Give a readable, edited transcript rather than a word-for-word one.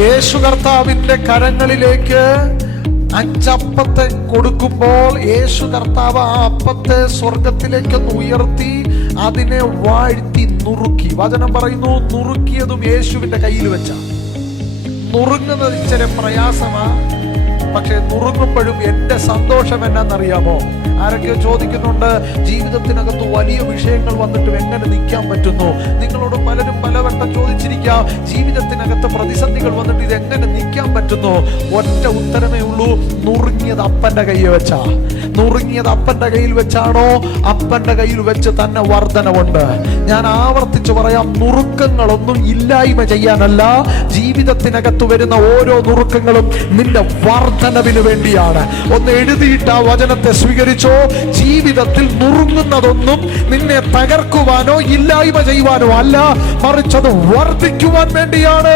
യേശു കർത്താവിന്റെ കരങ്ങളിലേക്ക് 5 അപ്പത്തെ കൊടുക്കുമ്പോൾ യേശു കർത്താവ് ആ അപ്പത്തെ സ്വർഗത്തിലേക്ക് ഉയർത്തി അതിനെ വാഴ്ത്തി നുറുക്കി. വചനം പറയുന്നു, നുറുക്കിയതും യേശുവിന്റെ കയ്യിൽ വെച്ച. നുറുങ്ങുന്നത് ഇച്ചിരി പ്രയാസമാ, പക്ഷെ നുറുങ്ങുമ്പോഴും എന്റെ സന്തോഷം എന്നാന്നറിയാമോ? ആരൊക്കെയോ ചോദിക്കുന്നുണ്ട്, ജീവിതത്തിനകത്ത് വലിയ വിഷയങ്ങൾ വന്നിട്ടും എങ്ങനെ നിൽക്കാൻ പറ്റുന്നു? നിങ്ങളോട് പലരും പലവട്ടം ചോദിച്ചിരിക്കാം, ജീവിതത്തിനകത്ത് പ്രതിസന്ധികൾ വന്നിട്ട് ഇത് എങ്ങനെ നിൽക്കാൻ പറ്റുന്നു? ഒറ്റ ഉത്തരമേ ഉള്ളൂ, നുറുങ്ങിയത് അപ്പന്റെ കയ്യിൽ വെച്ചാ. നുറുങ്ങിയത് അപ്പന്റെ കയ്യിൽ വെച്ചാണോ, അപ്പന്റെ കയ്യിൽ വെച്ച് തന്നെ വർധനവുണ്ട്. ഞാൻ ആവർത്തിച്ചു പറയാം, നുറുക്കങ്ങളൊന്നും ഇല്ലായ്മ ചെയ്യാനല്ല. ജീവിതത്തിനകത്ത് വരുന്ന ഓരോ നുറുക്കങ്ങളും നിന്റെ വർധനവിന് വേണ്ടിയാണ്. ഒന്ന് എഴുതിയിട്ട് ആ വചനത്തെ സ്വീകരിച്ചോ. ജീവിതത്തിൽ നുറുങ്ങുന്നതൊന്നും നിന്നെ തകർക്കുവാനോ ഇല്ലായ്മ ചെയ്യുവാനോ അല്ല, മറിച്ചത് വർദ്ധിക്കുവാൻ വേണ്ടിയാണ്.